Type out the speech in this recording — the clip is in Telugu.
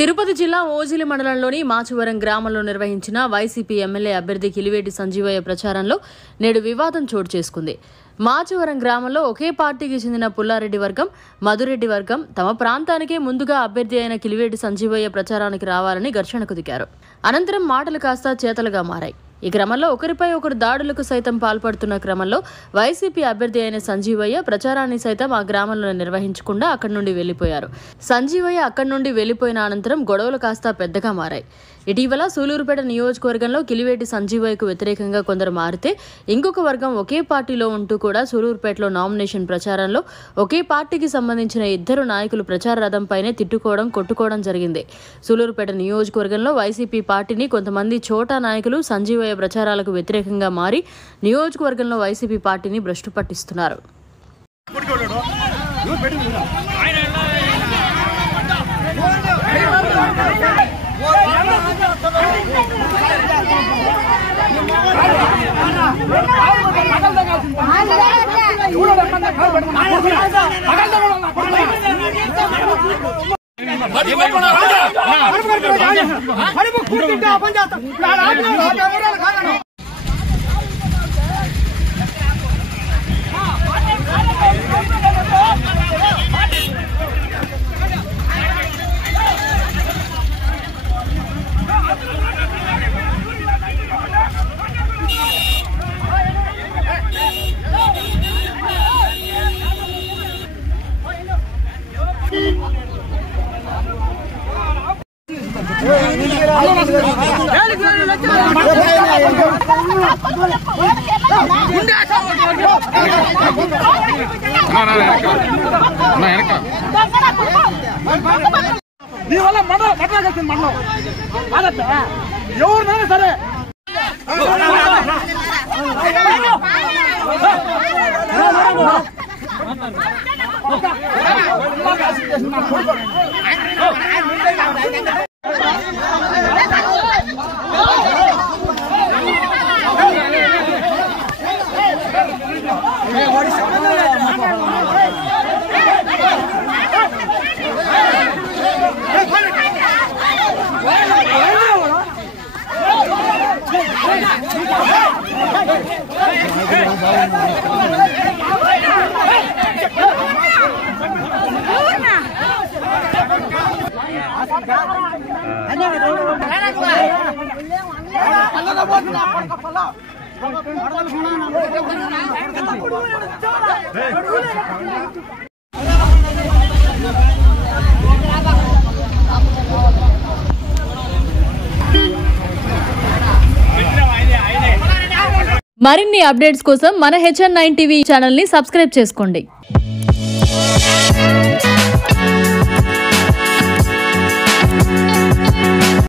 తిరుపతి జిల్లా ఓజిలి మండలంలోని మాచవరం గ్రామంలో నిర్వహించిన వైసీపీ ఎమ్మెల్యే అభ్యర్థి కిలివేటి సంజీవయ్య ప్రచారంలో నేడు వివాదం చోటు చేసుకుంది. మాచవరం గ్రామంలో ఒకే పార్టీకి చెందిన పుల్లారెడ్డి వర్గం, మధురెడ్డి వర్గం తమ ప్రాంతానికే ముందుగా అభ్యర్థి అయిన కిలివేటి సంజీవయ్య ప్రచారానికి రావాలని ఘర్షణకు దిగారు. అనంతరం మాటలు కాస్త చేతలుగా మారాయి. ఈ క్రమంలో ఒకరిపై ఒకరు దాడులకు సైతం పాల్పడుతున్న క్రమంలో వైసీపీ అభ్యర్థి అయిన సంజీవయ్య ప్రచారాన్ని సైతం ఆ గ్రామంలో నిర్వహించకుండా అక్కడి నుండి వెళ్లిపోయారు. సంజీవయ్య అక్కడి నుండి వెళ్లిపోయిన అనంతరం గొడవలు కాస్త పెద్దగా మారాయి. ఇటీవల సూలూరుపేట నియోజకవర్గంలో కిలివేటి సంజీవయ్యకు వ్యతిరేకంగా కొందరు మారితే ఇంకొక వర్గం ఒకే పార్టీలో ఉంటూ కూడా సూలూరుపేటలో నామినేషన్ ప్రచారంలో ఒకే పార్టీకి సంబంధించిన ఇద్దరు నాయకులు ప్రచార రథంపైనే తిట్టుకోవడం, కొట్టుకోవడం జరిగింది. సూలూరుపేట నియోజకవర్గంలో వైసీపీ పార్టీని కొంతమంది చోటా నాయకులు సంజీవయ్య ప్రచారాలకు వ్యతిరేకంగా మారి నియోజకవర్గంలో వైసీపీ పార్టీని భ్రష్టు పట్టిస్తున్నారు. ఎవరినైనా సరే మరిన్ని అప్డేట్స్ కోసం మన HN9 టీవీ ఛానల్ ని సబ్స్క్రైబ్ చేసుకోండి.